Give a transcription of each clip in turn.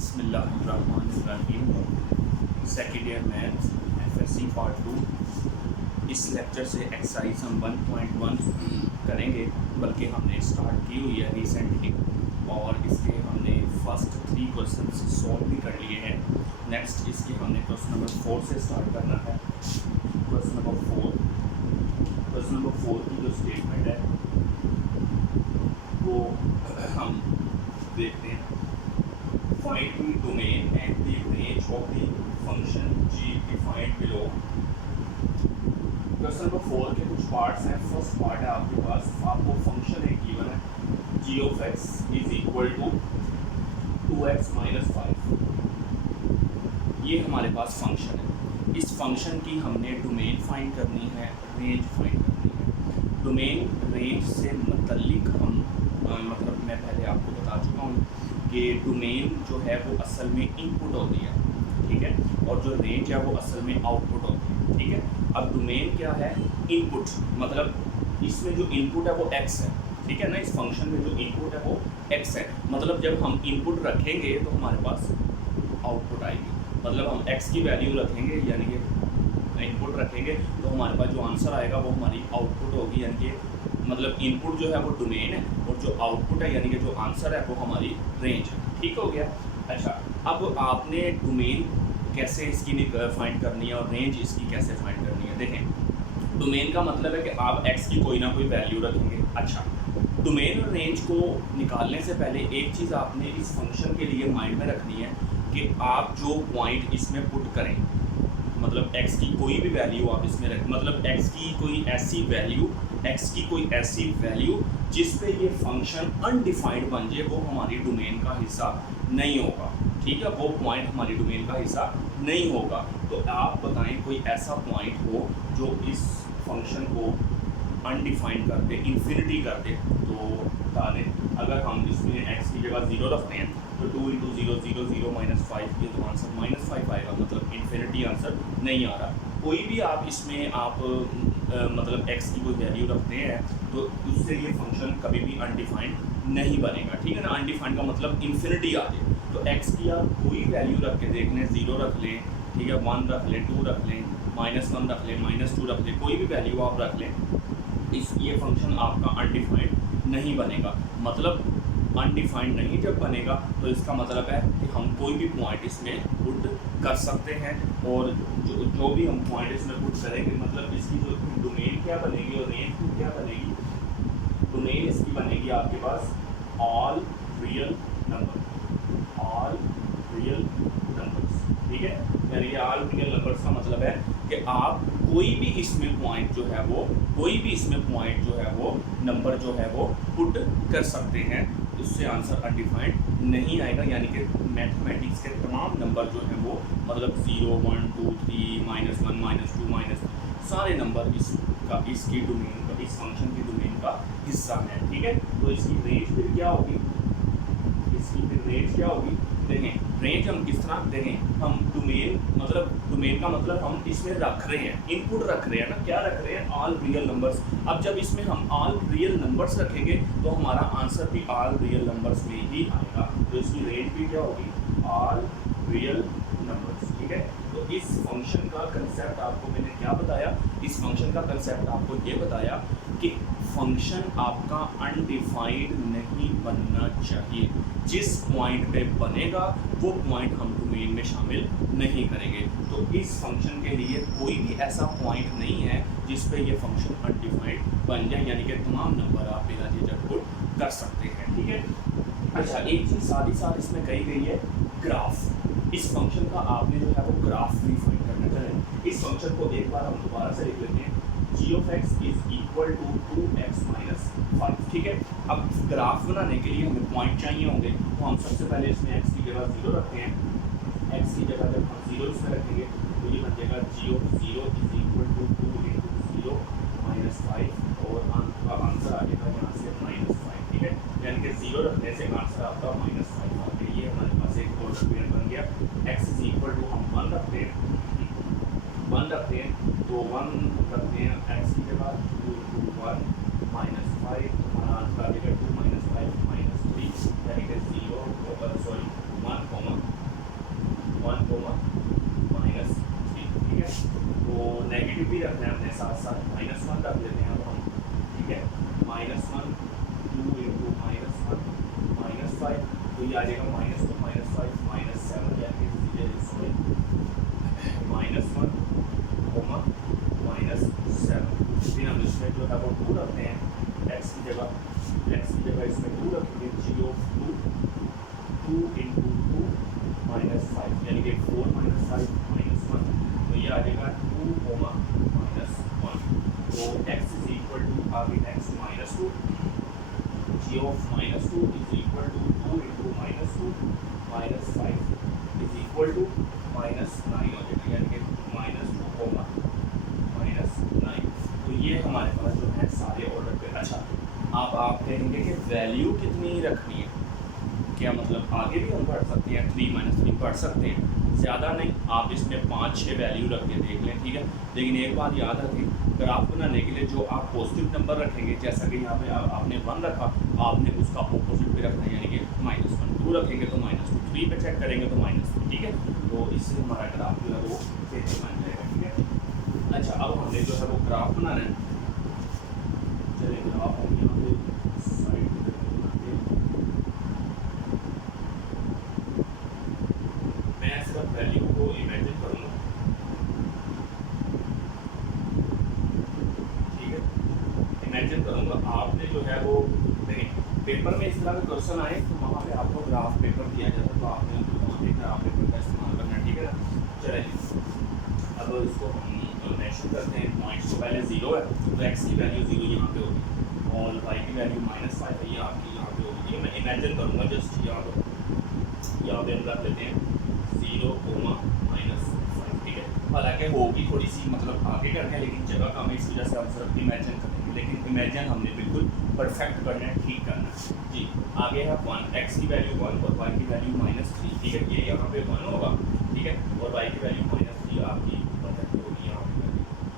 बिस्मिल्लाहिर्रहमानिर्रहीम। Second year maths FSc part 2। इस lecture से एक्सरसाइज हम 1.1 करेंगे, बल्कि हमने स्टार्ट की हुई है रिसेंटली और इसके हमने फर्स्ट 3 क्वेश्चन सॉल्व भी कर लिए हैं। नेक्स्ट इसके हमने क्वेश्चन नंबर 4 से स्टार्ट करना है। क्वेश्चन नंबर 4 की जो स्टेटमेंट है वो हम देखते हैं। Find the domain and the range of the function g defined below। Question number 4 के कुछ पार्ट्स हैं। फर्स्ट पार्ट है आपके पास, आपको फंक्शन एक गिवन है g of x is equal to 2x minus 5। ये हमारे पास फंक्शन है। इस फंक्शन की हमने डोमेन फाइंड करनी है, रेंज फाइंड करनी है। डोमेन रेंज से मुतल्लिक हम मतलब मैं पहले आपको बता चुका हूँ कि डोमेन जो है वो असल में इनपुट होती है, ठीक है, और जो रेंज है वो असल में आउटपुट होती है, ठीक है। अब डोमेन क्या है? इनपुट, मतलब इसमें जो इनपुट है वो x है, ठीक है ना। इस फंक्शन में जो इनपुट है वो x है, मतलब जब हम इनपुट रखेंगे तो हमारे पास आउटपुट आएगी। मतलब हम x की वैल्यू रखेंगे, यानी कि इनपुट रखेंगे तो हमारे पास जो आंसर आएगा वो हमारी आउटपुट होगी, यानी कि मतलब इनपुट जो है वो डोमेन है और जो आउटपुट है यानी कि जो आंसर है वो हमारी रेंज है। ठीक हो गया। अच्छा, अब आपने डोमेन कैसे इसकी फाइंड करनी है और रेंज इसकी कैसे फाइंड करनी है। देखें, डोमेन का मतलब है कि आप x की कोई ना कोई वैल्यू रखेंगे। अच्छा, डोमेन और रेंज को निकालने से पहले एक चीज़ आपने इस फंक्शन के लिए माइंड में रखनी है कि आप जो पॉइंट इसमें पुट करें, मतलब x की कोई भी वैल्यू आप इसमें रखें, मतलब x की कोई ऐसी वैल्यू जिस पे ये फंक्शन अनडिफाइंड बन जाए वो हमारी डोमेन का हिस्सा नहीं होगा, ठीक है। वो पॉइंट हमारी डोमेन का हिस्सा नहीं होगा। तो आप बताएं कोई ऐसा पॉइंट हो जो इस फंक्शन को अनडिफाइंड कर दे, इन्फिनिटी कर दे, तो बता दें। अगर हम इसमें x की जगह 0 रखते हैं तो 2 × 0 0 0 माइनस 5, ये तो आंसर माइनस 5 आएगा, मतलब इन्फिनिटी आंसर नहीं आ रहा। कोई भी आप इसमें आप मतलब x की कोई वैल्यू रखते हैं तो उससे ये फंक्शन कभी भी अनडिफाइंड नहीं बनेगा, ठीक है ना। अनडिफाइंड का मतलब इन्फिनिटी आ जाए। तो x की आप कोई वैल्यू रख के देख लें, 0 रख लें, ठीक है, 1 रख लें, 2 रख लें, -1 रख लें, -2 रख लें, कोई भी वैल्यू आप रख लें, ये फंक्शन आपका अनडिफाइंड नहीं बनेगा। मतलब अनडिफाइंड नहीं जब बनेगा तो इसका मतलब है कि हम कोई भी पॉइंट इसमें पुट कर सकते हैं, और जो भी हम पॉइंट इसमें पुट करेंगे मतलब इसकी जो डोमेन क्या बनेगी और रेंज क्या बनेगी। डोमेन इसकी बनेगी आपके पास ऑल रियल नंबर्स, ठीक है। यानी कि ऑल रियल नंबर्स का मतलब है कि आप कोई भी इसमें पॉइंट जो है वो नंबर जो है वो पुट कर सकते हैं, उससे आंसर अनडिफाइंड नहीं आएगा। यानी कि मैथमेटिक्स के तमाम नंबर जो हैं वो मतलब 0 1 2 3 -1 -2 -3 सारे नंबर इसकी डोमेन का, इस फंक्शन की डोमेन का हिस्सा है, ठीक है। तो इसकी रेंज फिर क्या होगी, देखें रेंज हम किस तरह देखें। हम डोमेन का मतलब हम इसमें रख रहे हैं, इनपुट रख रहे हैं ना, क्या रख रहे हैं, ऑल रियल नंबर्स। अब जब इसमें हम ऑल रियल नंबर्स रखेंगे तो हमारा आंसर भी ऑल रियल नंबर्स में ही आएगा। तो इसकी रेंज भी क्या होगी, ऑल रियल नंबर्स, ठीक है। तो इस फंक्शन का कंसेप्ट आपको मैंने क्या बताया, इस फंक्शन का कंसेप्ट आपको ये बताया कि फंक्शन आपका अनडिफाइंड नहीं बनना चाहिए। जिस पॉइंट पे बनेगा वो पॉइंट हम डोमेन में शामिल नहीं करेंगे। तो इस फंक्शन के लिए कोई भी ऐसा पॉइंट नहीं है जिस पे ये फंक्शन अनडिफाइंड बन जाए, यानी कि तमाम नंबर आप बिना झिझक पुट कर सकते हैं, ठीक है। अच्छा, एक चीज़ साथ ही साथ इसमें कही गई है, ग्राफ। इस फंक्शन का आपने जो है वो ग्राफ भी फाइंड करना चाहिए। इस फंक्शन को एक बार हम दोबारा से लिख लेते हैं, g of x is equal to 2x minus 5, ठीक है। अब ग्राफ बनाने के लिए हमें पॉइंट चाहिए होंगे, तो हम सबसे पहले इसमें x की जगह 0 रखते हैं। x की जगह जब हम 0 इसमें रखेंगे तो ये बन जाएगा g of 0 is equal to 2 × 0 minus 5, और आपका आंसर आ जाएगा यहाँ से -5, ठीक है। यानी कि 0 रखने से आंसर आपका -5 आ गया। ये हमारे पास एक और इक्वेशन बन गया। x इज इक्वल टू हम 1 रखते हैं तो 1 रखते हैं x की जगह 2 × 1 -5, हमारा आंसर आ जाएगा 2 - 5 -3, यानी कि 1, 1, ही रखना है अपने साथ साथ, -1 रख लेते हैं अब हम, ठीक है। -1 2 इंटू -1 -5, तो ये आ जाएगा -2 -5 -7, यानी -1 -7। फिर हम इसमें जो है वो 2 रखते हैं x की जगह इसमें 2 रखेंगे, g ऑफ 2 इंटू 2 -5, यानी कि 4 -5 -1, तो ये आ जाएगा 2 -1। तो x इज इक्वल टू आगे x -2, g of -2 is equal to 2 into -2 -5 is equal to -9 हो जाएगा, यानी कि -2 -9। तो ये हमारे पास जो है सारे ऑर्डर पे। अच्छा, अब आप कहेंगे कि वैल्यू कितनी रखनी है, क्या मतलब आगे भी हम पढ़ सकते हैं 3 -3 पढ़ सकते हैं, ज़्यादा नहीं, आप इसमें 5-6 वैल्यू रख के देख लें, ठीक है। लेकिन एक बात याद रखें, ग्राफ बनाने के लिए जो आप पॉजिटिव नंबर रखेंगे, जैसा कि यहाँ पे आपने 1 रखा, आपने उसका ऑपोजिट भी रखना है, यानी कि -1, 2 रखेंगे तो -2, 3 पे चेक करेंगे तो -3, ठीक है। तो इससे हमारा ग्राफ जो है वो बेहतर बन जाएगा, ठीक है। अच्छा, अब हमने जो है वो ग्राफ बनाना है, चलिए ग्राफ हम यहाँ पे साइड पे बनाते हैं। मैं सिर्फ वैल्यू को इमेजिन करूँगा, ठीक है, इमेजिन करूँगा। आपने जो है वो नहीं, पेपर में इस तरह का क्वेश्चन आए तो वहाँ पे आपको ग्राफ पेपर दिया जाता है, तो आपने वहाँ पे ग्राफ पेपर का इस्तेमाल करना है, ठीक है ना। चलिए अब इसको हम मेंशन करते हैं, पॉइंट्स तो पहले 0 है, तो x की वैल्यू 0 यहाँ पे होगी और y की वैल्यू -5 है, ये आपकी यहाँ पे होगी। ये मैं इमेजिन करूँगा, जस्ट यहाँ पे हम रख लेते हैं 0, -5, ठीक है। हालांकि होगी थोड़ी सी मतलब आगे करके, लेकिन जगह कम है, इस वजह से हम सिर्फ इमेजिन करेंगे, लेकिन इमेजिन हमने बिल्कुल परफेक्ट करना है, ठीक करना है जी। आगे है 1, x की वैल्यू 1 और y की वैल्यू -3, ठीक है, ये यहाँ पे 1 होगा, ठीक है, और y की वैल्यू -3 आपकी होगी यहाँ पे,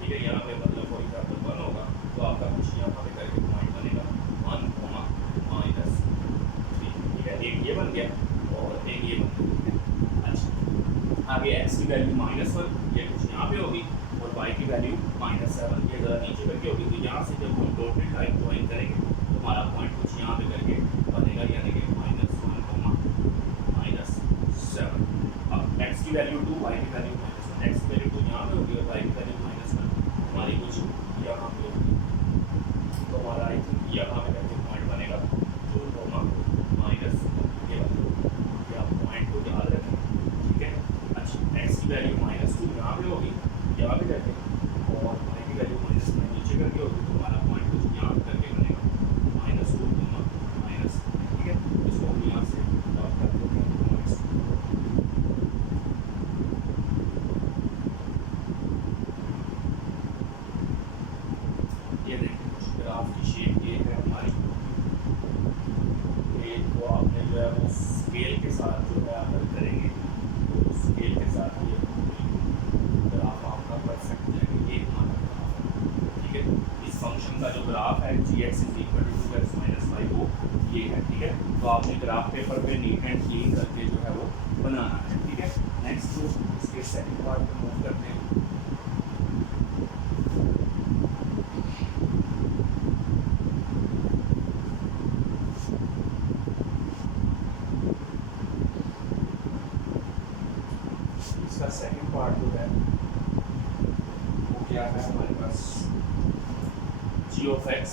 ठीक है। यहाँ पे मतलब फॉर एग्जाम्पल 1 होगा, तो आपका कुछ यहाँ पे करके पॉइंट बनेगा 1, -3, ठीक है। एक ये बन गया और एक ये बन गया। अच्छा, आगे x की वैल्यू -1, ये कुछ यहाँ पे होगी, और y की वैल्यू -7, ये ज़रा नीचे करके होगी। तो यहाँ से जब हम डॉटेड लाइन ड्राइंग करेंगे तो हमारा पॉइंट कुछ यहाँ पे करके बनेगा, यानी कि -1, -7। अब x की वैल्यू 2, y की वैल्यू -1, x की वैल्यू 2 यहाँ पे होगी और y की वैल्यू -1 हमारी कुछ यहाँ पे होगी। तो हमारा आई थिंक यहाँ पे करके पॉइंट बनेगा 2, -1, ये आप पॉइंट को याद रखें, ठीक है। अच्छा, x की वैल्यू -2 यहाँ पे होगी, यहाँ पे करके, और y की वैल्यू -1 नीचे करके होगी, तो हमारा पॉइंट कुछ यहाँ पे करके बनेगा -2, ठीक है। इसको हम यहाँ से डॉट कर देते हैं पॉइंट्स। ये देखें ग्राफ की शेप ये है हमारी, ये तो आपने जो है वो स्केल के साथ जो है अगर करेंगे तो स्केल के साथ ये ग्राफ आपका परफेक्ट जाएगा। ये हमारा ग्राफ है, ठीक है। इस फंक्शन का जो ग्राफ है g(x = 2x - 5) वो ये है, ठीक है। तो आपने ग्राफ पेपर पे नीट एंड क्लीन करके जो है वो बनाना है, ठीक है। नेक्स्ट जो इसके सेकंड पार्ट पे मूव करते हैं। इसका सेकंड पार्ट जो है वो क्या है हमारे पास, g(x)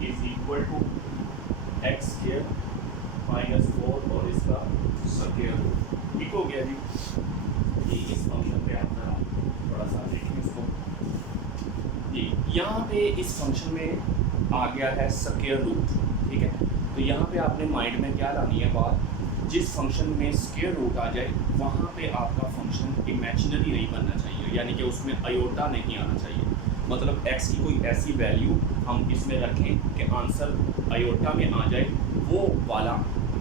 = x² -4 और इसका स्क्वायर रूट, ठीक हो गया जी। ये इस फंक्शन पे आप थोड़ा सा देखें इसको जी। यहाँ पे इस फंक्शन में आ गया है स्क्वायर रूट, ठीक है। तो यहाँ पे आपने माइंड में क्या लानी है बात, जिस फंक्शन में स्क्वायर रूट आ जाए वहाँ पे आपका फंक्शन इमेजिनरी नहीं बनना चाहिए, यानी कि उसमें आयोटा नहीं आना चाहिए। मतलब x की कोई ऐसी वैल्यू हम इसमें रखें कि आंसर आयोटा में आ जाए, वो वाला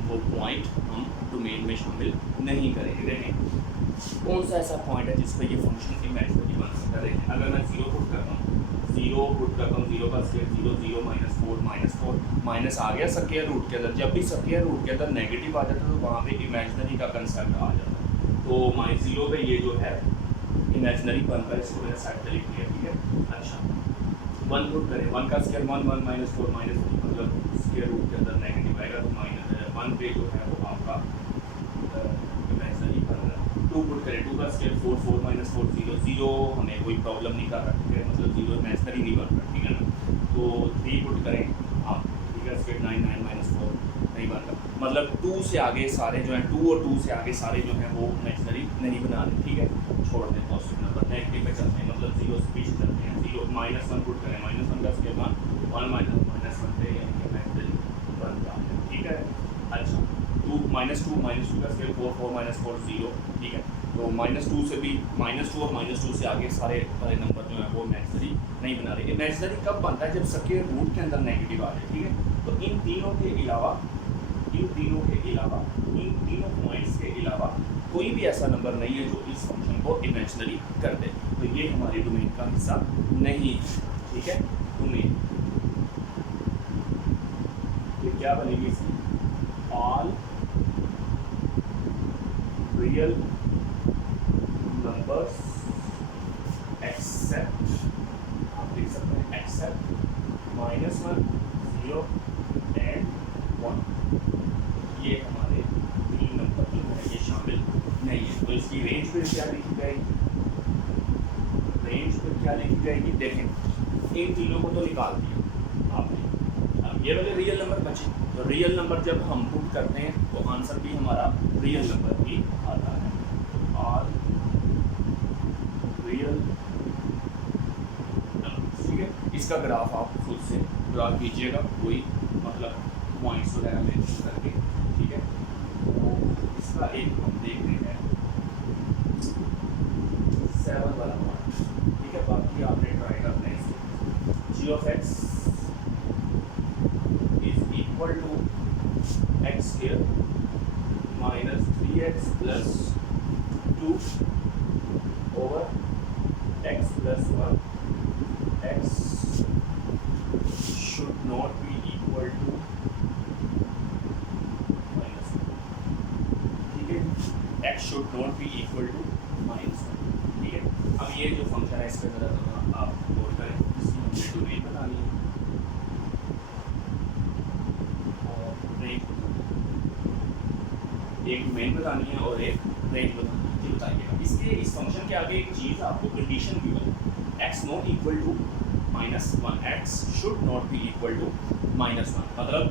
वो पॉइंट हम डोमेन में शामिल नहीं करेंगे। देखें कौन सा ऐसा पॉइंट है जिस पर ये फंक्शन इमेजिनरी बन सकता है। अगर मैं 0 पुट करता हूँ, 0 पुट करता हूँ, 0 का स्क्वायर 0, 0 -4 माइनस आ गया स्क्वायर रूट के अंदर। जब भी स्क्वायर रूट के अंदर नेगेटिव आ जाता है तो वहाँ पे इमेजिनरी का कंसेप्ट आ जाता है। तो -0 पे ये जो है इमेजिनरी बन रहा है, इसको मैंने साइड पे लिख लिया, ठीक है। अच्छा, वन पुट करें, वन का square one, one minus four minus three, मतलब स्क्वायर रूट के अंदर नेगेटिव आएगा, तो माइनस वन पे जो है वो आपका इमेजिनरी बन रहा है। टू पुट करें, टू का square four, four minus four zero, zero हमें कोई प्रॉब्लम नहीं कर रहा, ठीक है, मतलब जीरो इमेजिनरी नहीं बन रहा, ठीक है ना। तो थ्री पुट करें आप, ठीक है, square nine, nine minus four नहीं बन रहा, मतलब टू से आगे सारे जो हैं, टू और टू से आगे सारे जो हैं वो इमेजिनरी नहीं बना रहे, ठीक है, छोड़ दें पॉजिटिव नंबर, नेगेटिव पे चलते हैं, मतलब जीरो से पीछे चलते हैं। जीरो माइनस वन पुट करें, माइनस वन का square one, one minus minus one पे इमेजिनरी बन जाते हैं, ठीक है। अच्छा, टू माइनस टू का square four, four minus four zero, ठीक है। तो माइनस टू से भी, माइनस टू और माइनस टू से आगे सारे सारे नंबर जो है वो इमेजिनरी नहीं बना रहे। इमेजिनरी कब बनता है? जब स्क्वायर रूट के अंदर नेगेटिव आ जाए, ठीक है। तो इन तीनों के अलावा, इन तीनों पॉइंट्स के अलावा कोई भी ऐसा नंबर नहीं है जो इस फंक्शन को इमेजिनरी कर दे, तो ये हमारी डोमेन का हिस्सा नहीं है, ठीक है। डोमेन ये क्या बनेगी इसकी? ऑल रियल नंबर्स एक्सेप्ट, आप लिख सकते हैं accept minus one, zero and one, ये हमारे तीन नंबर जो है ये शामिल नहीं है। तो इसकी रेंज पे क्या लिखी जाएगी? रेंज पे क्या लिखी जाएगी? देखें, इन तीनों को तो निकाल दिया आपने, अब ये वाले रियल नंबर बचे, तो रियल नंबर जब हम पुट करते हैं तो आंसर भी हमारा रियल नंबर ही आता है। और रियल नंबर, ठीक है। इसका ग्राफ आप खुद से ड्रा कीजिएगा, कोई मतलब पॉइंट्स वगैरह मेंशन करके, ठीक है। तो इसका एक हम देख रहे हैं 7 वाला पॉइंट, ठीक है। बाकी आपने ट्राई करना है इसको। G of x is equal to x square minus 3x plus 2 over x plus 1, x should not be equal to minus 1, ठीक है। x should not be equal to minus 1, ठीक है। अब ये जो फंक्शन है इसके अंदर आप नोट करें, इसकी हमने डोमेन बनानी है और रेंज, एक डोमेन बतानी है और एक रेंज बतानी है, ये बताइएगा। इसके इस फंक्शन के आगे एक चीज़ आपको कंडीशन भी हो, x not equal to minus one, x should not be equal to minus one, मतलब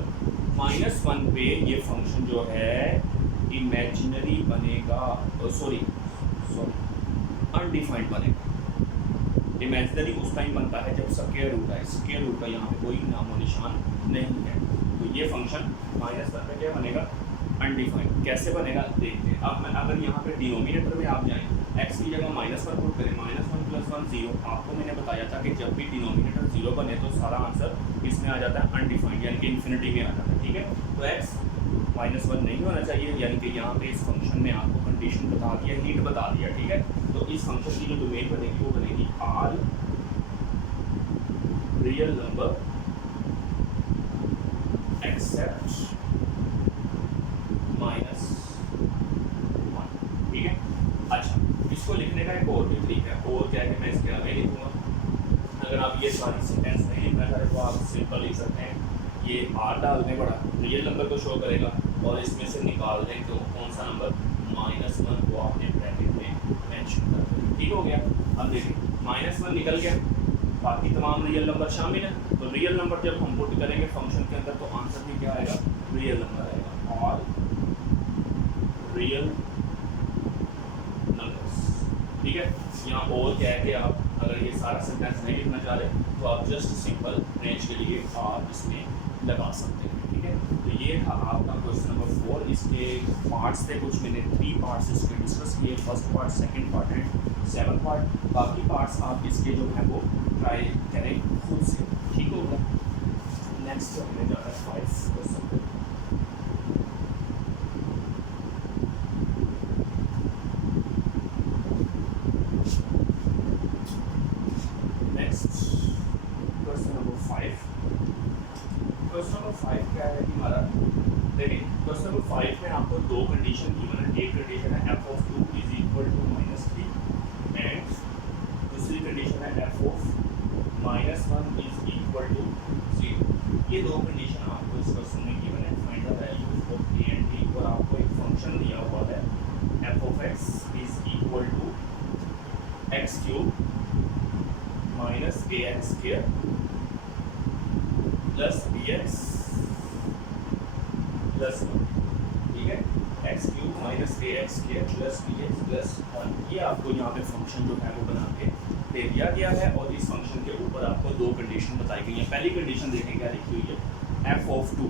माइनस वन पे ये फंक्शन जो है इमेजिनरी बनेगा, सॉरी अनडिफाइंड बनेगा। इमेजिनरी उस टाइम बनता है जब स्क्वायर रूट है, स्क्वायर रूट का यहाँ पे कोई नामो निशान नहीं है, तो ये फंक्शन माइनस वन पे क्या बनेगा? अनडिफाइंड। कैसे बनेगा देखते हैं। अब मैं अगर यहाँ पे डिनोमिनेटर में आप जाएँ, एक्स की जगह माइनस वन पुट करें, minus one plus one zero, आपको मैंने बताया था कि जब भी डिनोमिनेटर जीरो बने तो सारा आंसर किसमें आ जाता है? अनडिफाइंड, यानी कि इन्फिनिटी में आ जाता है, ठीक है। तो एक्स माइनस वन नहीं होना चाहिए, यानी कि यहाँ पे इस फंक्शन में आपको कंडीशन बता दिया, नीट बता दिया, ठीक है। तो इस फंक्शन की जो डोमेन बनेगी वो बनेगी all real number except minus one, ठीक है। अच्छा, इसको लिखने का एक और भी तरीका है, और क्या है कि मैं इसके आगे लिखूँगा। अगर आप ये सारी सेंटेंस नहीं लिखना चाहें तो आप सिंपल लिख सकते हैं, ये आर डाल दें, बड़ा रियल नंबर को शो करेगा, और इसमें से निकाल दें तो कौन सा नंबर? माइनस वन को आपने ब्रैकेट में मेंशन कर दें, ठीक हो गया। अब देखिए माइनस वन निकल गया, बाकी तमाम रियल नंबर शामिल हैं, तो रियल नंबर जब हम पुट करेंगे फंक्शन के अंदर तो आंसर भी क्या आएगा? रियल नंबर आएगा, और रियल नंबर्स, ठीक है। यहाँ और क्या है कि आप अगर ये सारा सेंटेंस नहीं लिखना चाह रहे तो आप जस्ट सिंपल रेंज के लिए आप इसमें लगा सकते हैं, ठीक है। तो ये था आपका क्वेश्चन नंबर 4। इसके पार्ट्स थे कुछ, मैंने 3 पार्ट्स इसके डिस्कस किए, first part, second part and 7 part. बाकी पार्ट्स आप इसके जो है वो ट्राई करें खुद से, ठीक होगा। नेक्स्ट हमने जाना है 5 क्वेश्चन पे। क्वेश्चन नंबर 5 क्या है कि हमारा, देखिए क्वेश्चन नंबर 5 में आपको दो कंडीशन गिवन है। एक कंडीशन है f of 2 is equal to -3 and दूसरी कंडीशन है F of -1 is equal to 0। ये दो कंडीशन आपको इस क्वेश्चन में गिवन है। Find the values of A and B, और आपको एक फंक्शन दिया हुआ है F of x is equal to x cube minus A x square plus B x plus 1। ठीक है, एक्स क्यूब माइनस ए x square plus B x plus 1। ये आपको यहाँ पे फंक्शन जो है वो बना के दे दिया गया है, और इस फंक्शन के ऊपर आपको दो कंडीशन बताई गई हैं। पहली कंडीशन देखें क्या लिखी हुई है, एफ ऑफ 2।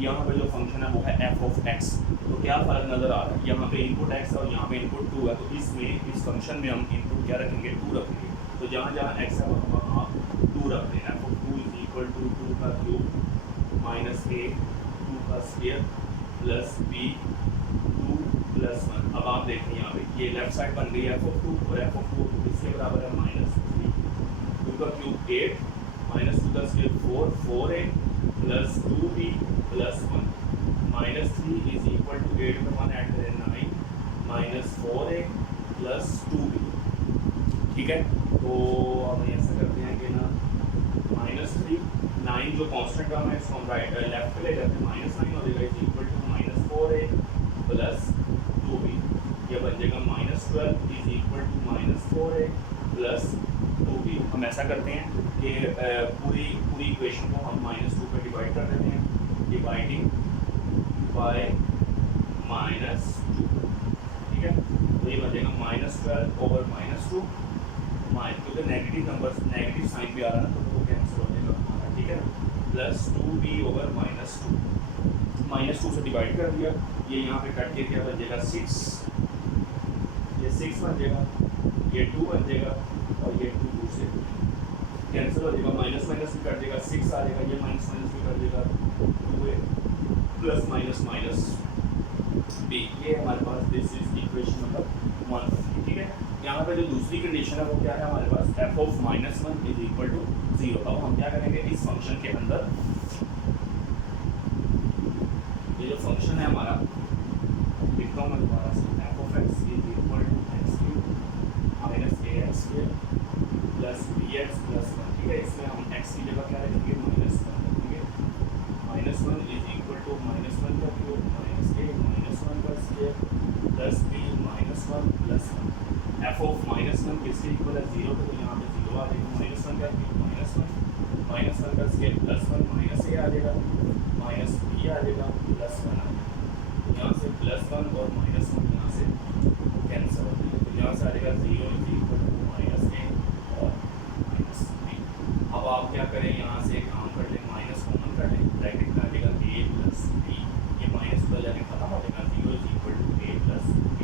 यहाँ पे जो फंक्शन है वो है एफ ऑफ एक्स। तो क्या फ़र्क नज़र आ रहा है, यहाँ पे इनपुट एक्स है और यहाँ पे इनपुट 2 है। तो इसमें इस फंक्शन में हम इनपुट क्या रखेंगे, 2 रखेंगे। तो जहाँ जहाँ एक्स है वहाँ आप 2 रख दें। F of 2 is equal to 2 का क्यूब माइनस ए 2 का स्क्वायर प्लस बी 2 प्लस 1। अब आप देखें यहाँ पे ये लेफ्ट साइड बन गई है एफ ऑफ 2, और एफ ऑफ 2 इसके बराबर है -3। 2 का क्यूब 8 माइनस 2 का square 4 4a plus 2b plus 1 -3 is equal to 8 में 1 ऐड करें 9 माइनस 4a प्लस 2b। ठीक है, तो हम ऐसा करते हैं कि ना -3 9 जो कांस्टेंट टर्म है इसको हम राइट लेफ्ट पे ले जाते हैं, -9 हो जाएगा is equal to -4a plus 2b। ये बन जाएगा -12 is equal to -4a plus 2b। हम ऐसा करते हैं कि पूरी इक्वेशन को हम -2 पे डिवाइड कर देते हैं, डिवाइडिंग बाय -2। ठीक है, तो ये बन जाएगा -12 ओवर -2, क्योंकि नेगेटिव नंबर नेगेटिव साइन भी आ रहा है ना, तो वो कैंसिल हो जाएगा हमारा। ठीक है, प्लस 2b ओवर -2 -2 से डिवाइड कर दिया। ये यहाँ पे कट के क्या बन जाएगा 6, ये 6 बन जाएगा, ये 2 बन जाएगा, और ये 2 से कैंसिल हो जाएगा। माइनस माइनस भी कट जाएगा, 6 आ जाएगा, ये माइनस माइनस भी कट जाएगा, 2a plus minus minus b। ये हमारे पास दिस इज इक्वेशन नंबर 1। ठीक है, यहाँ पे जो दूसरी कंडीशन है वो क्या है हमारे पास, F of -1 is equal to 0। अब हम क्या करेंगे, इस फंक्शन के अंदर ये जो फंक्शन है हमारा, लिखता हूँ मैं दोबारा से, f of x is equal to x cube minus A x square plus B x plus 1। ठीक है, इसमें हम एक्स की जगह क्या रखेंगे, -1 रखेंगे। -1 इज इक्वल टू -1 का क्यूब माइनस ए -1 का square plus b -1 plus 1। F of -1 किसके इक्वल है, 0 पे, तो यहाँ पे 0 आ जाएगा। -1 का क्यूब -1 का स्क्वायर प्लस 1 माइनस ए आ जाएगा, माइनस बी आ जाएगा, प्लस 1 आ जाएगा। यहाँ से +1 और -1 यहाँ से कैंसिल हो जाएगा, तो यहाँ से आ जाएगा 0 इज इक्वल टू -a और -b। अब आप क्या करें, यहाँ से काम कर लें, माइनस कॉमन कर लें, ब्रैकेट में आ जाएगा a प्लस b, ये माइनस उधर जाके खत्म हो जाएगा, 0 is equal to a plus b।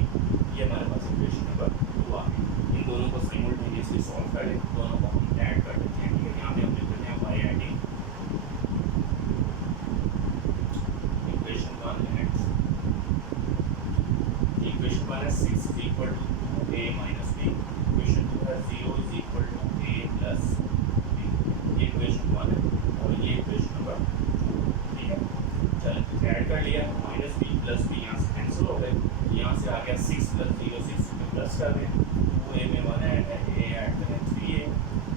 ये हमारे पास इक्वेशन नंबर 2 आ गई। इन दोनों को साइमल्टेनियसली सॉल्व कर लें, दोनों को हम ऐड कर देते हैं। ठीक है, यहाँ पे हम लिख देते हैं बाय एडिंग इक्वेशन 1 है 6 is equal to 2a minus b। Equation 2 है 0 is equal to a plus b। ये इक्वेशन 1 है और ये इक्वेशन नंबर 2। ठीक है, चलो ऐड कर लिया, -b प्लस b यहाँ से कैंसिल हो गए, यहाँ से आ गया 6 प्लस 0 6 में प्लस कर दें, 2a में 1 ऐड है, a ऐड करें 3a,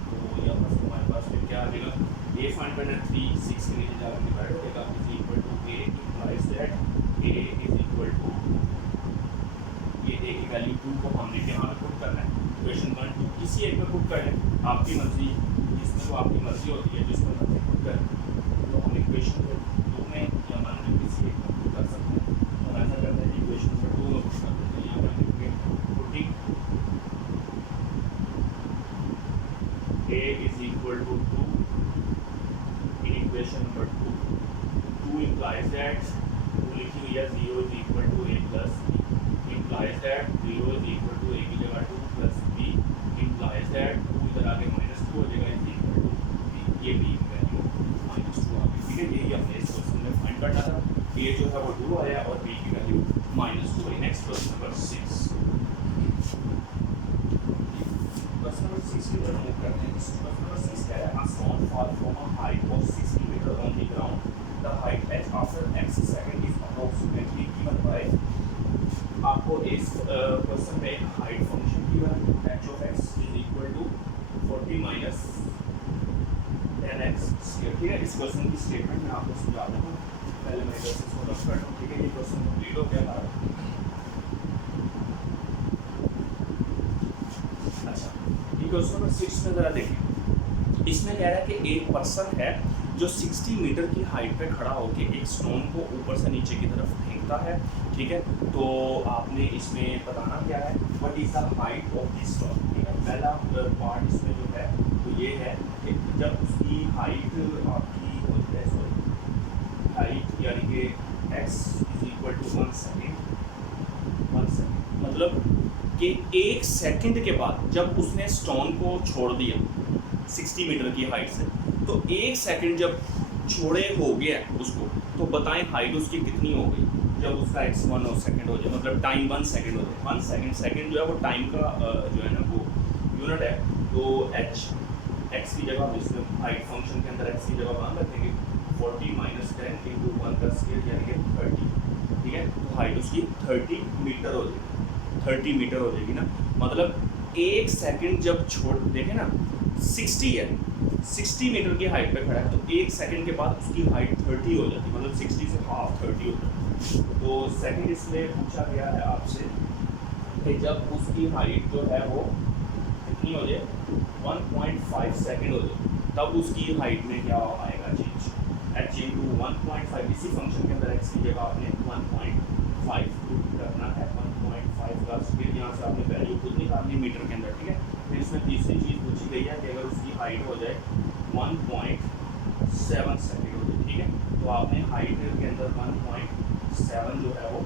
तो यहाँ पर हमारे पास फिर क्या आ जाएगा, a फाइंड करना 3 6 के नीचे जाकर डिवाइड हो जाएगा, is equal to a implies that a is equal to, ये a की वैल्यू 2 को हमने यहाँ पे पुट करना है। इक्वेशन 1 2 किसी एक में पुट कर लें, आपकी मर्जी, जिसमें तो आपकी मर्जी होती है, जिसमें मर्जी पुट करें। तो हम इक्वेशन 2 में या मान लें किसी एक में पुट कर सकते हैं। हम ऐसा करते हैं, इक्वेशन नंबर 2 में पुट कर देते हैं, यहाँ पर लिखेंगे putting a is equal to 2 in equation number 2 implies that 2 लिखी हुई है, 0 is equal to a plus b, implies that 0 is equal to a की जगह 2 प्लस b, implies that 2 इधर आगे -2 हो जाएगा, इज इक्वल टू b। ये b की वैल्यू -2 आ गई। ठीक है, यही हमने इस क्वेश्चन में फाइंड करना था। a जो है वो 2 आया और b की वैल्यू -2 आई। Next question number 6, question number 6 की तरफ मूव करते हैं। क्वेश्चन नंबर 6 कह रहा है, a stone fall from a height of 60 meter on the ground. The height h after x second is approximately given by आपको इस क्वेश्चन में एक हाइट फंक्शन की है h of x is equal to 40 minus 10x square. ठीक है, इस question की स्टेटमेंट मैं आपको समझा दूँ। पहले मैं इधर से इसको रफ करता हूँ। ठीक है, ये क्वेश्चन कंप्लीट हो गया हमारा। अच्छा, ये क्वेश्चन नंबर 6 में ज़रा देखिए। इसमें कह रहा है कि एक पर्सन है जो 60 मीटर की हाइट पे खड़ा होकर एक स्टोन को ऊपर से नीचे की तरफ फेंकता है। ठीक है, तो आपने इसमें बताना क्या है, what is the height of this stone. ठीक है, पहला पार्ट इसमें जो है तो ये है कि जब उसकी हाइट आपकी हो जाए, सॉरी हाइट यानी कि x is equal to 1 second, मतलब कि 1 सेकंड के बाद जब उसने स्टोन को छोड़ दिया 60 मीटर की हाइट से, तो 1 सेकंड जब छोड़े हो गया उसको, तो बताएं हाइट उसकी कितनी हो गई जब उसका x 1 सेकंड हो जाए, मतलब टाइम 1 सेकंड हो जाए। 1 सेकंड जो है वो टाइम का जो है ना वो यूनिट है। तो h x की जगह हम इसमें हाइट फंक्शन के अंदर x की जगह मान रखेंगे 40 माइनस 10 इंटू 1 का स्क्वायर यानी कि 30। ठीक है, तो हाइट उसकी 30 मीटर हो जाएगी, 30 मीटर हो जाएगी ना। मतलब 1 सेकंड जब छोड़ देखें ना, 60 है, 60 मीटर की हाइट पे खड़ा है, तो 1 सेकंड के बाद उसकी हाइट 30 हो जाती है, मतलब 60 से हाफ 30 हो जाती है। तो सेकंड इसमें पूछा गया है आपसे कि जब उसकी हाइट जो है वो कितनी हो जाए, 1.5 सेकंड हो जाए, तब उसकी हाइट में क्या आएगा चेंज, h इंटू 1.5। इसी फंक्शन के अंदर x की जगह आपने 1.5 करना है, 1.5 का फिर यहाँ से आपने वैल्यू खुद निकालनी मीटर के अंदर। ठीक है, फिर इसमें तीसरी चीज़ पूछी गई है कि अगर उसकी हाइट हो जाए 1.7 सेकंड हो जाए। ठीक है, तो आपने हाइट के अंदर 1.7 जो है वो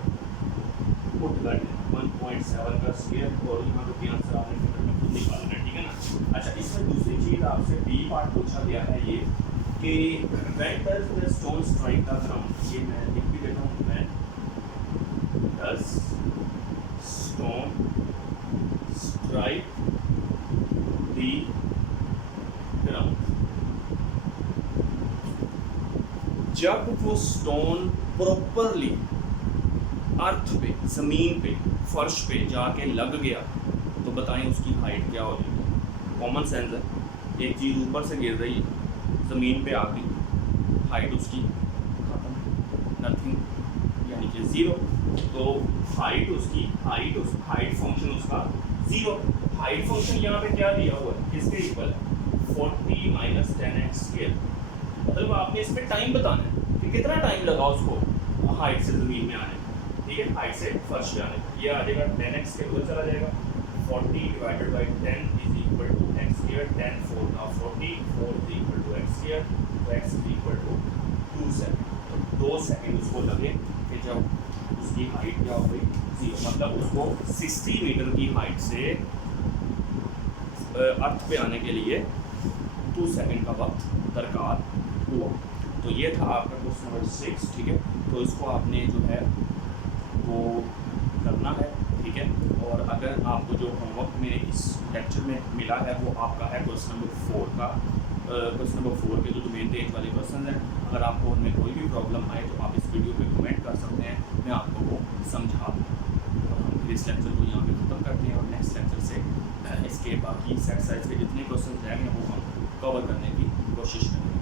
पुट कर देना, 1.7 का स्क्वायर, और यहाँ पे आंसर आपने मीटर में खुद निकालना है। ठीक है ना। अच्छा, इसमें दूसरी चीज़ आपसे बी पार्ट पूछा गया है ये कि when does the stone strike the ground. ये मैं लिख भी देता हूँ, when does stone strike the ground. जब वो स्टोन प्रॉपरली अर्थ पे, ज़मीन पे, फर्श पे जाके लग गया, तो बताएं उसकी हाइट क्या हो जाएगी। कॉमन सेंस है, एक चीज़ ऊपर से गिर रही है, ज़मीन पे आ गई, हाइट उसकी खत्म, नथिंग, यानी कि ज़ीरो। तो हाइट उसकी हाइट फंक्शन उसका ज़ीरो। हाइट फंक्शन यहाँ पे क्या दिया हुआ है, किसके इक्वल है, 40 माइनस 10x स्क्वायर। मतलब आपने इस पर टाइम बताना है कि कितना टाइम लगा उसको हाइट से ज़मीन में आने। ठीक है, हाइट से फर्श पे आने, ये आ जाएगा 10x के उधर चला जाएगा, 40 divided by 10 is equal to x square, 10 4 का 40, 4 is equal to x square, तो x is equal to 2 second. तो 2 सेकंड उसको लगे कि जब उसकी हाइट क्या हो गई, जीरो, मतलब उसको 60 मीटर की हाइट से अर्थ पे आने के लिए 2 सेकंड का वक्त दरकार हुआ। तो ये था आपका क्वेश्चन नंबर 6। ठीक है, तो इसको आपने जो है वो करना है। ठीक है, और अगर आपको जो होमवर्क मेरे इस लेक्चर में मिला है वो आपका है क्वेश्चन नंबर 4 का, क्वेश्चन नंबर 4 के जो मेन पेज वाले क्वेश्चन हैं, अगर आपको उनमें कोई भी प्रॉब्लम आए तो आप इस वीडियो पे कमेंट कर सकते हैं, मैं आपको वो समझा दूँ। और हम फिर इस लेक्चर को यहाँ पे ख़त्म करते हैं और नेक्स्ट लेक्चर से इसके बाकी एक्सरसाइज के जितने क्वेश्चन रहेंगे वो हम कवर करने की कोशिश करेंगे।